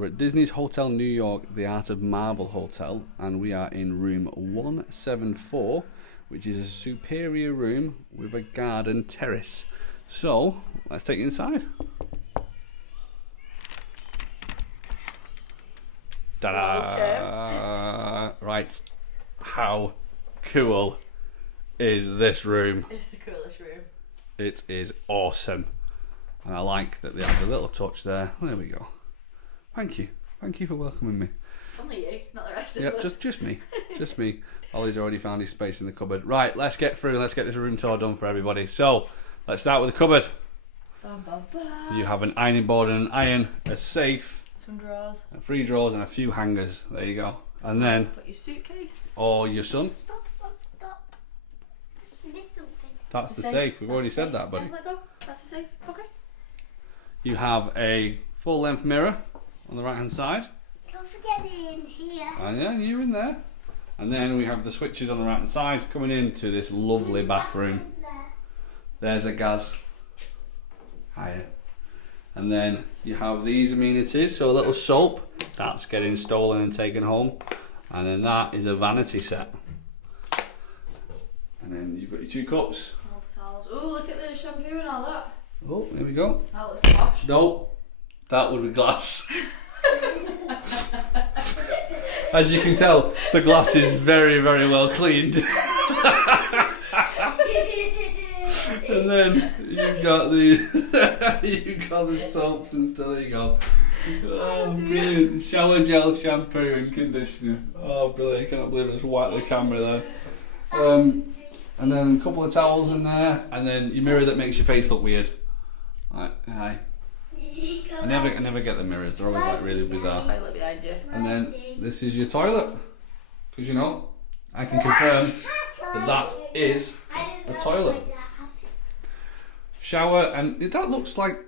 We're at Disney's Hotel New York, the Art of Marvel Hotel, and we are in room 174, which is a superior room with a garden terrace. So, let's take you inside. Ta-da! Okay. Right, how cool is this room? It's the coolest room. It is awesome. And I like that they have a little touch there. There we go. Thank you. Thank you for welcoming me. Only you, not the rest of Yep, us. just me. Just me. Ollie's already found his space in the cupboard. Right, let's get through. Let's get this room tour done for everybody. So, let's start with the cupboard. Bum, bum, bum. You have an ironing board and an iron, a safe, Some drawers. 3 drawers and a few hangers. There you go. And then, Put your suitcase. or your son. Stop. You missed something. That's the safe. We've already said that, buddy. Yeah, let go. That's the safe. Okay. You have a full-length mirror on the right-hand side. Don't forget it in here. And yeah, you're in there. And then we have the switches on the right-hand side coming into this lovely bathroom. There's a gas. Hiya. And then you have these amenities. So a little soap. That's getting stolen and taken home. And then that is a vanity set. And then you've got your 2 cups. All the towels. Oh, look at the shampoo and all that. Oh, there we go. That was posh. No, that would be glass. As you can tell, the glass is very, very well cleaned. And then you've got the soaps and stuff. There you go. Oh, brilliant! Shower gel, shampoo, and conditioner. Oh, brilliant! I cannot believe it's white the camera there. And then a couple of towels in there, and then your mirror that makes your face look weird. Right, hi. I never get the mirrors. They're always like really bizarre. Toilet behind you. And then this is your toilet, because you know I can confirm that is a toilet. Shower, and that looks like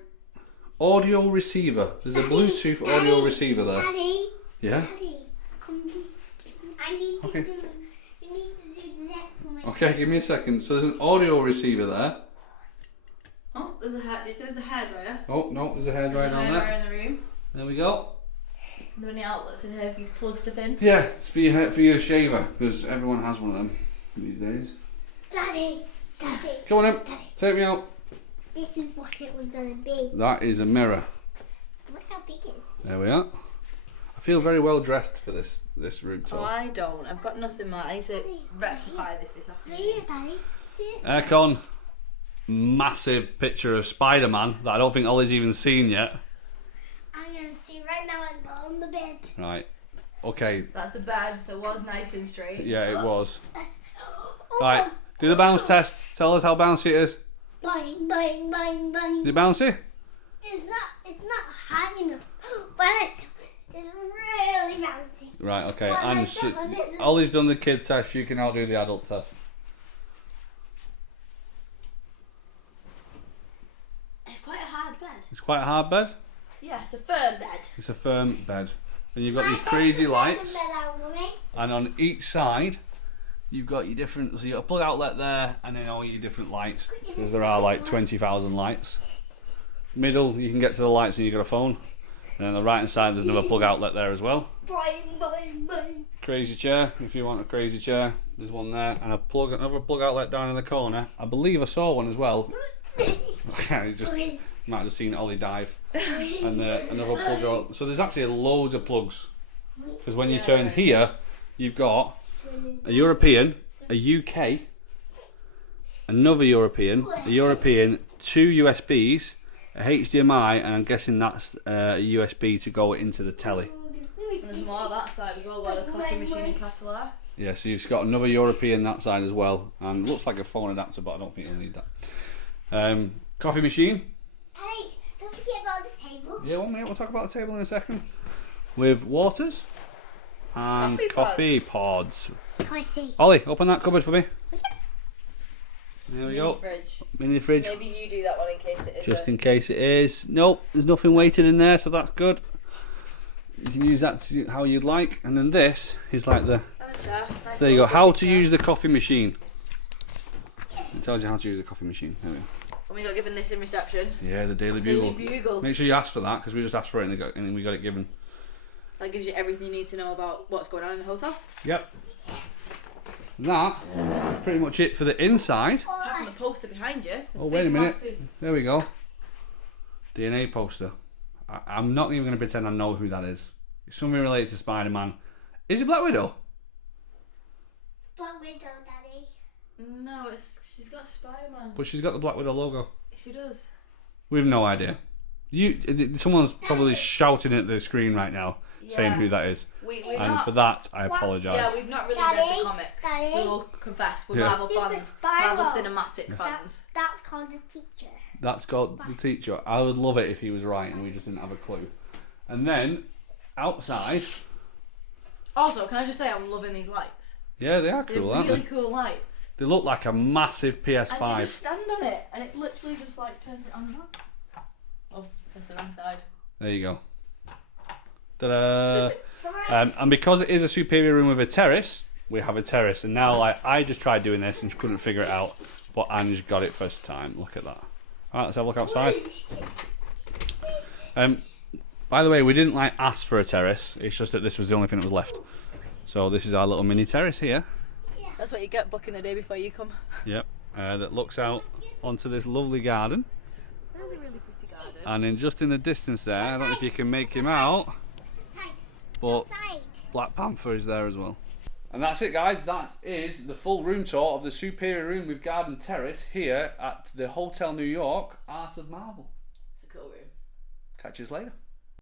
audio receiver. There's a Bluetooth audio receiver there. Daddy. Yeah. Daddy. Come. I need to Okay. do. You need to do the next one. Okay, give me a second. So there's an audio receiver there. Oh, there's a hair. Did you say there's a hairdryer? Oh no, there's a hairdryer There's a down hairdryer there. in the room. There we go. Are there any outlets in here for you to plug stuff in? Yeah, it's for your shaver, because everyone has one of them these days. Daddy. Come on in, take me out. This is what it was gonna be. That is a mirror. Look how big it is. There we are. I feel very well dressed for this room Oh, tour. I don't. I've got nothing, Matt. I need to rectify this Here, afternoon. Daddy. Here. Aircon. Massive picture of Spider-Man that I don't think Ollie's even seen yet. I'm gonna see right now and go on the bed. Right. Okay. That's the bed that was nice and straight. Yeah, it was. Oh, Right. Do the bounce test. Tell us how bouncy it is. Boing, boing, boing, boing. Is it bouncy? It's not high enough, but it's really bouncy. Right. Okay. Well, And like that one isn't. Ollie's done the kid test. You can all do the adult test. It's quite a hard bed. It's quite a hard bed. Yeah, it's a firm bed. It's a firm bed. And you've got these crazy lights. Bed out, Mummy. And on each side, you've got your different. So you've got a plug outlet there, and then all your different lights. Because there are like 20,000 lights. Middle, you can get to the lights and you've got a phone. And on the right hand side, there's another plug outlet there as well. Boing, boing, boing. Crazy chair, if you want a crazy chair, there's one there, and another plug outlet down in the corner. I believe I saw one as well. Okay, just might have seen Ollie dive. And another plug out. So there's actually loads of plugs. Because when you turn here, you've got a European, a UK, another European, a European, 2 USBs, a HDMI, and I'm guessing that's a USB to go into the telly. And there's more on that side as well, where the coffee machine and kettle are. Yeah, so you've got another European that side as well, and it looks like a phone adapter, but I don't think you'll need that. Coffee machine. Hey, don't forget about the table. Yeah, 1 minute. We'll talk about the table in a second. With waters and Coffee coffee pods. Can I see? Ollie, open that cupboard for me. There we go. Fridge. Mini fridge. Maybe you do that one in case it is. Just in case it is. Nope, there's nothing weighted in there, so that's good. You can use that how you'd like. And then this is like the... Nice There you go. little How to picture. use the coffee machine. It tells you how to use the coffee machine. There we go. And we got given this in reception. Yeah, the Daily Daily Bugle. Bugle. Make sure you ask for that, because we just asked for it and we got it given. That gives you everything you need to know about what's going on in the hotel. Yep. And that's pretty much it for the inside. Apart from the poster behind you. Oh, wait a Big, minute. massive- There we go. DNA poster. I'm not even going to pretend I know who that is. It's something related to Spider-Man. Is it Black Widow? Black Widow, Daddy. No, she's got Spider-Man. But she's got the Black Widow logo. She does. We have no idea. Someone's probably shouting at the screen right now, saying who that is. We're And not, for that, I apologise. yeah, we've not really read Daddy, the comics. Daddy. We will confess, we're Yeah. Marvel Super fans. Spiral. Marvel cinematic fans. That's called the teacher. That's got the teacher. I would love it if he was right and we just didn't have a clue. And then, outside... Also, can I just say I'm loving these lights? Yeah, they are They're cool, aren't really they? cool lights. They look like a massive And you PS5. just stand on it, and it literally just like turns it on and off. Oh, that's the wrong side. There you go. Ta-da! And because it is a superior room with a terrace, we have a terrace. And now, like, I just tried doing this and couldn't figure it out, but Ange got it first time. Look at that. All right, let's have a look outside. By the way, we didn't like ask for a terrace. It's just that this was the only thing that was left. So this is our little mini terrace here. That's what you get booking the day before you come. Yep. That looks out onto this lovely garden. That's a really pretty garden. And then just in the distance there, I don't know if you can make him out, but Black Panther is there as well. And that's it, guys. That is the full room tour of the superior room with garden terrace here at the Hotel New York, Art of Marvel. It's a cool room. Catch you later.